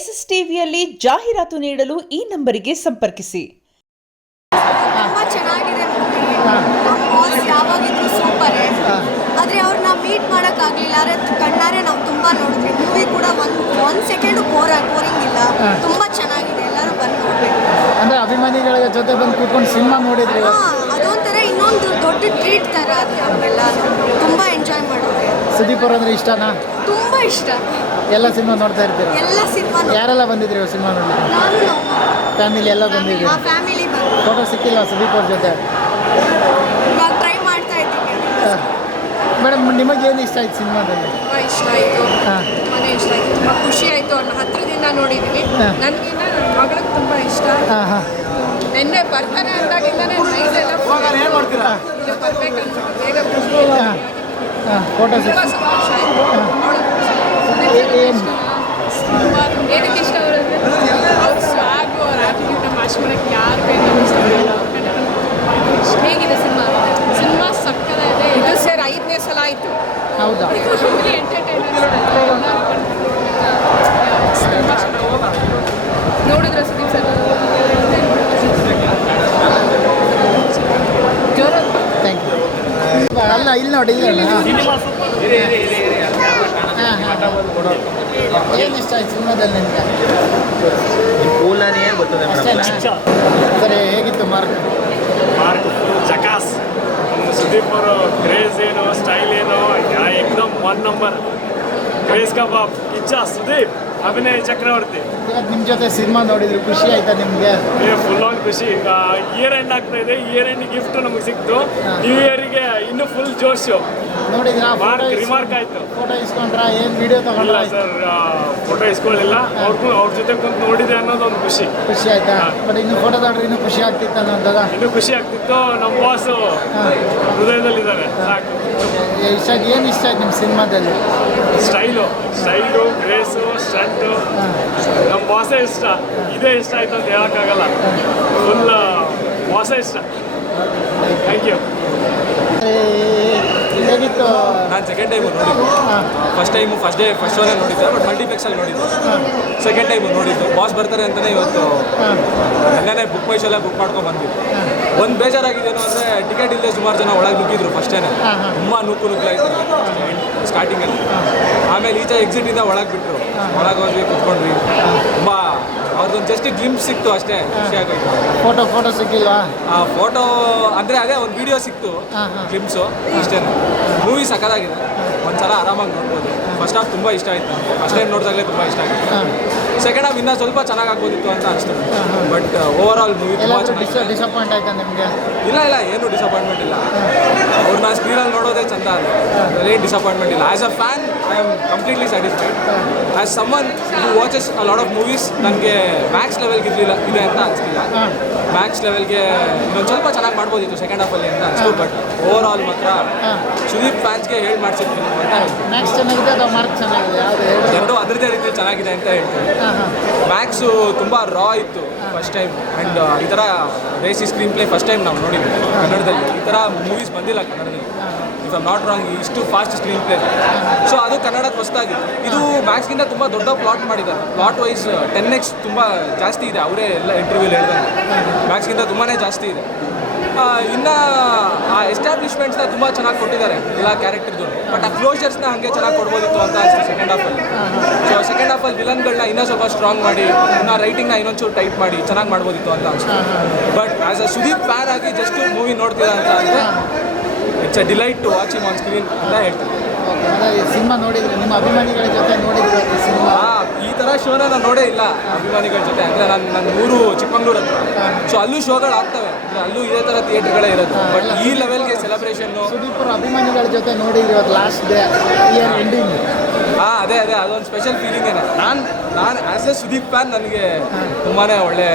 S S ಟಿವಿಯಲ್ಲಿ ಜಾಹೀರಾತು ನೀಡಲು ಈ ನಂಬರಿಗೆ ಸಂಪರ್ಕಿಸಿ. ತುಂಬ ಚೆನ್ನಾಗಿದೆ ಬಾಸ್ ಯಾವಾಗಿದ್ರು ಸೂಪರೇ ಆದರೆ ಅವ್ರನ್ನ ಮೀಟ್ ಮಾಡಕ್ ಆಗ್ಲಿಲ್ಲ ಆದ್ರೆ ಕಣ್ಣಾರೆ ನಾವು ತುಂಬಾ ನೋಡಿದ್ವಿ. ಮೂವಿ ಕೂಡ ಒಂದು ಒಂದ್ ಸೆಕೆಂಡ್ ಬೋರ್ ಬೋರಿಂಗ್ ಇಲ್ಲ. ತುಂಬಾ ಚೆನ್ನಾಗಿದೆ. ಎಲ್ಲರೂ ಬಂದು ನೋಡ್ಬೇಕು. ಅಂದ್ರೆ ಅಭಿಮಾನಿಗಳ ಜೊತೆ ಬಂದು ಕೂತ್ಕೊಂಡು ಸಿನಿಮಾ ನೋಡಿದ್ರಿ? ಹಾಂ ಅದೊಂಥರ ಇನ್ನೊಂದು ದೊಡ್ಡ ಟ್ರೀಟ್ ತರ ಅದು. ತುಂಬಾ ತುಂಬ ಎಂಜಾಯ್ ಮಾಡಿದ್ವಿ ಸುದೀಪ್ ಅವ್ರ ಅಂದ್ರೆ ಇಷ್ಟನಾ? ತುಂಬಾ ಇಷ್ಟ. ಎಲ್ಲ ಸಿನಿಮಾ ನೋಡ್ತಾ ಇರ್ತೀರಾ? ಎಲ್ಲ ಸಿನಿಮಾ ಯಾರೆಲ್ಲ ಬಂದಿದ್ರಿ ಸಿನಿಮಾ ನೋಡ್ಲಿಕ್ಕೆ? ನಾನು ಫ್ಯಾಮಿಲಿ ಎಲ್ಲ ಬಂದಿದ್ರಿ ಫ್ಯಾಮಿಲಿ ಫೋಟೋ ಸಿಕ್ಕಿಲ್ಲ ಸುದೀಪ್ ಅವ್ರ ಜೊತೆ? ಇವಾಗ ಟ್ರೈ ಮಾಡ್ತಾ ಇದ್ದೀನಿ. ಮೇಡಮ್ ನಿಮಗೆ ಏನು ಇಷ್ಟ ಆಯ್ತು ಸಿನಿಮಾದಲ್ಲಿ? ತುಂಬ ಇಷ್ಟ ಆಯಿತು. ಹಾಂ. ತುಂಬಾ ಇಷ್ಟ ಆಯಿತು. ತುಂಬ ಖುಷಿ ಆಯಿತು. ಅವ್ರನ್ನ ಹತ್ರದಿಂದ ನೋಡಿದ್ದೀನಿ. ನನಗಿನ್ನ ನನ್ನ ಮಗಳಿಗೆ ತುಂಬ ಇಷ್ಟ. ಹಾಂ ಹಾಂ. ನಿನ್ನೆ ಬರ್ತಾನೆ ಅಂದಾಗಿಂದಾನೆ ನೈಟ್ ಎಲ್ಲ ಇಲ್ಲಿ ಬರ್ಬೇಕಂತ ಬೇಗ ಹಾಂ. ಹಾಂ. ಫೋಟೋ ತುಂಬ ಸಂತೋಷ ಆಯಿತು. ಏನು ಏನಕ್ಕೆ ಇಷ್ಟ ಅವರಂದ್ರೆ ಅವ್ರ ಸ್ವಾಗು ಅವ್ರ ಆಟಿಟ್ಯೂಡ್ ನಮ್ಮ ಆಶ್ರಮಕ್ಕೆ ಯಾರು ಕೈಯಿಂದ ಉಳಿಸ್ತಾರಲ್ಲ ಅವ್ರ ಕಡೆ ನಂಗೆ ತುಂಬ ಇಷ್ಟ. ಹೇಗಿದೆ ಸಿನಿಮಾ ಸಿನಿಮಾ ಸಕ್ಕದಾಗಿದೆ ಇದು ಸರ್? ಐದನೇ ಸಲ ಆಯಿತು ಹೌದಾ ಫುಲ್ಲಿ ಎಂಟರ್ಟೈನರ್ ನೋಡಿದ್ರೆ ಸುದೀಪ್ ಸರ್ ಜೋರ ಥ್ಯಾಂಕ್ ಯು ಅಲ್ಲ ಇಲ್ಲಿ ನೋಡಿ ಇಲ್ಲಿ. ಏನು ಇಷ್ಟ ಆಯ್ತು ಸಿನಿಮಾದಲ್ಲಿ ನಿಮಗೆ? ಕೂಲನೇ ಗೊತ್ತದೆ ಮೇಡಮ್. ಅಷ್ಟೇನಾ? ಸರಿ ಹೇಗಿತ್ತು ಮಾರ್ಕ್? ಮಾರ್ಕ್ ಜಕಾಸ್. ಸುದೀಪ್ ಅವರು ಕ್ರೇಜ್ ಏನು ಸ್ಟೈಲ್ ಏನು ಯಾ ಏಕ್ದಮ್ ಒನ್ ನಂಬರ್. ಕ್ರೇಜ್ ಕಬಾಬ್ ಇಚ್ಛಾ ಕಿಚ್ಚ ಸುದೀಪ್ ಅಭಿನಯ ಚಕ್ರವರ್ತಿ. ನಿಮ್ಮ ಜೊತೆ ಸಿನಿಮಾ ನೋಡಿದ್ರು ಖುಷಿ ಆಯ್ತಾ ನಿಮಗೆ? ಏ ಫುಲ್ ಆನ್ ಖುಷಿ. ಈಗ ಇಯರ್ ಎಂಡ್ ಆಗ್ತಾ ಇದೆ. ಇಯರ್ ಎಂಡ್ ಗಿಫ್ಟ್ ನಮಗೆ ಸಿಕ್ತು. ನ್ಯೂ ಇಯರಿಗೆ ಇನ್ನೂ ಫುಲ್ ಜೋಶು. ನೋಡಿದ್ರಾ ಮಾರ್ಕ್ ರಿಮಾರ್ಕ್ ಆಯ್ತು. ಫೋಟೋ ಇಸ್ಕೊಂಡ್ರಾ? ಏನು ವಿಡಿಯೋ ಇಲ್ಲ ತಗೊಂಡ್ರಾ ಸರ್ ಫೋಟೋ ಇಸ್ಕೊಳ್ಳಿಲ್ಲ ಅವ್ರಿಗೂ ಅವ್ರ ಜೊತೆ ಕುಂತು ನೋಡಿದೆ ಅನ್ನೋದು ಒಂದು ಖುಷಿ. ಖುಷಿ ಆಯ್ತಾ? ಬಟ್ ಇನ್ನು ಫೋಟೋ ತಗೊಂಡ್ರೆ ಇನ್ನೂ ಖುಷಿ ಆಗ್ತಿತ್ತು ಅನ್ನೋದಲ್ಲ? ಇನ್ನೂ ಖುಷಿ ಆಗ್ತಿತ್ತು. ನಮ್ಮ ಬಾಸು ಹೃದಯದಲ್ಲಿದ್ದಾರೆ. ಸಾಕು. ಇಷ್ಟ ಏನು ಇಷ್ಟ ಆಯ್ತು ನಿಮ್ಮ ಸಿನಿಮಾದಲ್ಲಿ? ಸ್ಟೈಲು ಸ್ಟೈಲು ಗ್ರೇಸು ಸ್ಟಂಟು ನಮ್ಮ ಬಾಸೆ ಇಷ್ಟ. ಇದೇ ಇಷ್ಟ ಆಯ್ತು ಅಂತ ಹೇಳೋಕ್ಕಾಗಲ್ಲ. ಫುಲ್ ಬಾಸೆ ಇಷ್ಟ. ಥ್ಯಾಂಕ್ ಯು ಹೇಗಿತ್ತು? ನಾನು ಸೆಕೆಂಡ್ ಟೈಮು ನೋಡಿದ್ದು. First time first day first ಶೋನೇ ನೋಡಿದ್ದೆ. ಬಟ್ ಮಲ್ಟಿಪ್ಲೆಕ್ಸಲ್ಲಿ ನೋಡಿದ್ದು. ಸೆಕೆಂಡ್ ಟೈಮು ನೋಡಿದ್ದು. ಬಾಸ್ ಬರ್ತಾರೆ ಅಂತಲೇ ಇವತ್ತು ನೆನ್ನೆನೇ ಬುಕ್ ಮೈ ಬುಕ್ ಮಾಡ್ಕೊಂಡು ಒಂದು ಬೇಜಾರಾಗಿದ್ದೇನು ಅಂದರೆ ಟಿಕೆಟ್ ಇಲ್ಲದೆ ಸುಮಾರು ಜನ ಒಳಗೆ ನುಗ್ಗಿದ್ರು ಫಸ್ಟೇನೆ. ತುಂಬ ನುಗ್ಗು ನುಗ್ಲಾಯ್ತು ಸ್ಟಾರ್ಟಿಂಗಲ್ಲಿ ಆಮೇಲೆ ಈಚೆ ಎಕ್ಸಿಟಿಂದ ಒಳಗೆ ಬಿಟ್ಟರು ಒಳಗೆ ಹೋದ್ವಿ, ಕುತ್ಕೊಂಡ್ವಿ. ಅವ್ರದ್ದೊಂದು ಜಸ್ಟ್ ಗ್ಲಿಮ್ ಸಿಕ್ತು ಅಷ್ಟೇ ಖುಷಿಯಾಗೋಯ್ತು ಫೋಟೋ ಫೋಟೋ ಸಿಕ್ಕಿಲ್ವಾ? ಆ ಫೋಟೋ ಅಂದರೆ ಅದೇ ಒಂದು ವಿಡಿಯೋ ಸಿಕ್ತು ಗ್ಲಿಮ್ಸು ಅಷ್ಟೇ. ಮೂವಿ ಸಕ್ಕದಾಗಿದೆ ಒಂದ್ಸಲ ಆರಾಮಾಗಿ ನೋಡ್ಬೋದು. ಫಸ್ಟ್ ಹಾಫ್ ತುಂಬ ಇಷ್ಟ ಆಯ್ತು ನನಗೆ ಫಸ್ಟ್ ಟೈಮ್ ನೋಡಿದಾಗಲೇ ತುಂಬ ಇಷ್ಟ ಆಗಿತ್ತು. ಸೆಕೆಂಡ್ ಹಾಫ್ ಇನ್ನೂ ಸ್ವಲ್ಪ ಚೆನ್ನಾಗಿ ಆಗ್ಬೋದಿತ್ತು ಅಂತ ಅನಿಸ್ತು. ಬಟ್ ಓವರ್ ಆಲ್ ಮೂವಿ ತುಂಬ ಡಿಸಪಾಯಿಂಟ್ ಆಯ್ತಾ ನಿಮಗೆ? ಇಲ್ಲ ಇಲ್ಲ ಏನು ಡಿಸಪಾಯಿಂಟ್ಮೆಂಟ್ ಇಲ್ಲ. ಅವ್ರನ್ನ ಸ್ಕ್ರೀನಲ್ಲಿ ನೋಡೋದೇ ಚಂದ ಅಲ್ಲ ಅದ್ರಲ್ಲಿ ಡಿಸಪಾಯಿಂಟ್ಮೆಂಟ್ ಇಲ್ಲ. As a fan I am completely satisfied as someone who watches a lot of movies ನನಗೆ ಮ್ಯಾಕ್ಸ್ ಲೆವೆಲ್ಗೆ ಇರಲಿಲ್ಲ ಇದೆ ಅಂತ ಅನಿಸ್ತಿಲ್ಲ. ಮ್ಯಾಕ್ಸ್ ಲೆವೆಲ್ಗೆ ಇನ್ನೊಂದು ಸ್ವಲ್ಪ ಚೆನ್ನಾಗಿ ಮಾಡ್ಬೋದಿತ್ತು ಸೆಕೆಂಡ್ ಹಾಫಲ್ಲಿ ಅಂತ ಅನಿಸ್ತು ಬಟ್ ಓವರ್ ಆಲ್ ಮಾತ್ರ ಸುದೀಪ್ ಫ್ಯಾನ್ಸ್ಗೆ ಹೇಳಿ ಮಾಡಿಸಿದ್ರು ಅಂತ ಹೇಳ್ತೀನಿ ಮ್ಯಾಕ್ಸ್ ಚೆನ್ನಾಗಿದೆ ಅಥವಾ ಮಾರ್ಕ್ ಚೆನ್ನಾಗಿದೆ? ಯಾವುದು ಹೇಳಿ ಎರಡು ಅದರದೇ ರೀತಿ ಚೆನ್ನಾಗಿದೆ ಅಂತ ಹೇಳ್ತೀನಿ. ಮ್ಯಾಕ್ಸು ತುಂಬ ರಾ ಇತ್ತು ಫಸ್ಟ್ ಟೈಮ್ ಆ್ಯಂಡ್ ಈ ಥರ racy screenplay first time ನಾವು ನೋಡಿದ್ವಿ ಕನ್ನಡದಲ್ಲಿ. ಈ ಥರ ಮೂವೀಸ್ ಬಂದಿಲ್ಲ ಕನ್ನಡದಲ್ಲಿ. ಇಫ್ ಆಮ್ ನಾಟ್ ರಾಂಗ್ ಇಷ್ಟು ಫಾಸ್ಟ್ ಸ್ಕ್ರೀನ್ ಪ್ಲೇ ಸೊ ಅದು ಕನ್ನಡಕ್ಕೆ ಹೊಸದಾಗಿ. ಇದು ಮ್ಯಾಕ್ಸ್ಗಿಂತ ತುಂಬ ದೊಡ್ಡ ಪ್ಲಾಟ್ ಮಾಡಿದ್ದಾರೆ. ಪ್ಲಾಟ್ ವೈಸ್ ಟೆನ್ ಎಕ್ಸ್ ತುಂಬ ಜಾಸ್ತಿ ಇದೆ. ಅವರೇ ಎಲ್ಲ ಇಂಟರ್ವ್ಯೂಲಿ ಹೇಳಿದ್ದಾರೆ. ಮ್ಯಾಕ್ಸ್ಗಿಂತ ತುಂಬಾ ಜಾಸ್ತಿ ಇದೆ. ಇನ್ನು ಇನ್ನ, ಆ ಎಸ್ಟಾಬ್ಲಿಷ್ಮೆಂಟ್ಸ್ನ ತುಂಬ ಚೆನ್ನಾಗಿ ಕೊಟ್ಟಿದ್ದಾರೆ, ಎಲ್ಲ ಕ್ಯಾರೆಕ್ಟರ್ದು ಬಟ್ ಆ ಕ್ಲೋಜರ್ಸ್ನ ಹಾಗೆ ಚೆನ್ನಾಗಿ ಕೊಡ್ಬೋದಿತ್ತು ಅಂತ ಅನಿಸ್ತು ಸೆಕೆಂಡ್ ಹಾಫಲ್ಲಿ ಸೊ ಸೆಕೆಂಡ್ ಹಾಫಲ್ಲಿ ವಿಲನ್ಗಳನ್ನ ಇನ್ನೂ ಸ್ವಲ್ಪ ಸ್ಟ್ರಾಂಗ್ ಮಾಡಿ, ಇನ್ನು ರೈಟಿಂಗ್ನ ಇನ್ನೊಂಚೂರು ಟೈಟ್ ಮಾಡಿ ಚೆನ್ನಾಗಿ ಮಾಡ್ಬೋದಿತ್ತು ಅಂತ ಅನಿಸ್ತು but as a Sudeep fan ಆಗಿ ಜಸ್ಟ್ ಮೂವಿ ನೋಡ್ತೀರಾ ಅಂತ ಅಂದರೆ it's a delight to watching on screen ಅಂತ ಹೇಳ್ತೀನಿ ಈ ಸಿನಿಮಾ ನೋಡಿದ್ರೆ ನಿಮ್ಮ ಅಭಿಮಾನಿಗಳ ಜೊತೆ ನೋಡಿದ್ರೆ ಈ ಸಿನಿಮಾ? ಈ ಥರ ಶೋನ ನಾನು ನೋಡೇ ಇಲ್ಲ ಅಭಿಮಾನಿಗಳ ಜೊತೆ. ಅಂದರೆ ನಾನು ನನ್ನ ಊರು ಚಿಕ್ಕಮಂಗ್ಳೂರು ಹತ್ರ. ಸೊ ಅಲ್ಲೂ ಶೋಗಳು ಆಗ್ತವೆ. ಅಂದ್ರೆ ಅಲ್ಲೂ ಇದೇ ಥರ ಥಿಯೇಟ್ರ್ಗಳೇ ಇರೋದು. ಬಟ್ ಈ ಲೆವೆಲ್ಗೆ ಸೆಲೆಬ್ರೇಷನ್ನು ಸೆಲೆಬ್ರೇಷನ್ ಅಭಿಮಾನಿಗಳ ಜೊತೆ ನೋಡಿ ಇವತ್ತು ಲಾಸ್ಟ್ ಡೇ ಇಯರ್ ಎಂಡಿಂಗ್ ಹಾಂ ಅದೇ ಅದೇ ಅದೊಂದು ಸ್ಪೆಷಲ್ ಫೀಲಿಂಗ್ ಏನೇ. ನಾನು ನಾನು ಆ್ಯಸ್ ಎ ಸುದೀಪ್ ಫ್ಯಾನ್ ನನಗೆ ತುಂಬಾ ಒಳ್ಳೆ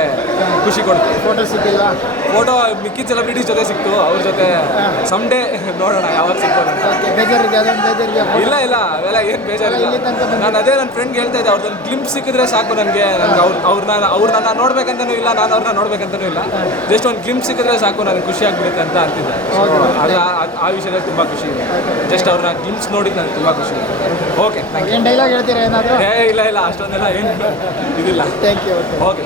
ಖುಷಿ ಕೊಡ್ತೀವಿ ಫೋಟೋ ಸಿಕ್ಕಿಲ್ಲ? ಫೋಟೋ ಮಿಕ್ಕಿ ಸೆಲೆಬ್ರಿಟಿ ಜೊತೆ ಸಿಕ್ತು ಅವ್ರ ಜೊತೆ ಸಮ್ಡೇ ನೋಡೋಣ ಯಾವಾಗ ಸಿಕ್ಕೋಣ ಬೇಜಾರಿಗೆ ಅದೊಂದು ಬೇಜಾರಿಗೆ ಇಲ್ಲ ಇಲ್ಲ ಅವೆಲ್ಲ ಏನು ಬೇಜಾರಿಲ್ಲ. ಇಲ್ಲಿ ನಾನು ಅದೇ ನನ್ನ ಫ್ರೆಂಡ್ ಹೇಳ್ತಾ ಇದ್ದೆ ಅವ್ರದ್ದೊಂದು ಗ್ಲಿಂಪ್ ಸಿಕ್ಕಿದ್ರೆ ಸಾಕು ನನಗೆ. ನನಗೆ ಅವ್ರು ಅವ್ರನ್ನ ಅವ್ರನ್ನ ನೋಡ್ಬೇಕಂತನೂ ಇಲ್ಲ ನಾನು ಅವ್ರನ್ನ ನೋಡ್ಬೇಕಂತನೂ ಇಲ್ಲ. ಜಸ್ಟ್ ಒಂದು ಗ್ಲಿಂಪ್ ಸಿಕ್ಕಿದ್ರೆ ಸಾಕು ನನಗೆ ಖುಷಿ ಆಗ್ಬಿಡುತ್ತೆ ಅಂತ ಅಂತಿದ್ದೆ. ಅದು ಆ- ವಿಷಯದಲ್ಲಿ ತುಂಬ ಖುಷಿ ಇದೆ. ಜಸ್ಟ್ ಅವ್ರನ್ನ ಗ್ಲಿಂಪ್ಸ್ ನೋಡಿದ್ದು ನನಗೆ ತುಂಬ ಖುಷಿ ಇದೆ. ಓಕೆ ಏನು ಡೈಲಾಗ್ ಹೇಳ್ತೀರಾ ಏನಾದರೂ? ಏ ಇಲ್ಲ ಇಲ್ಲ ಅಷ್ಟೊಂದೆಲ್ಲ ಏನು ಇದಿಲ್ಲ. Thank you okay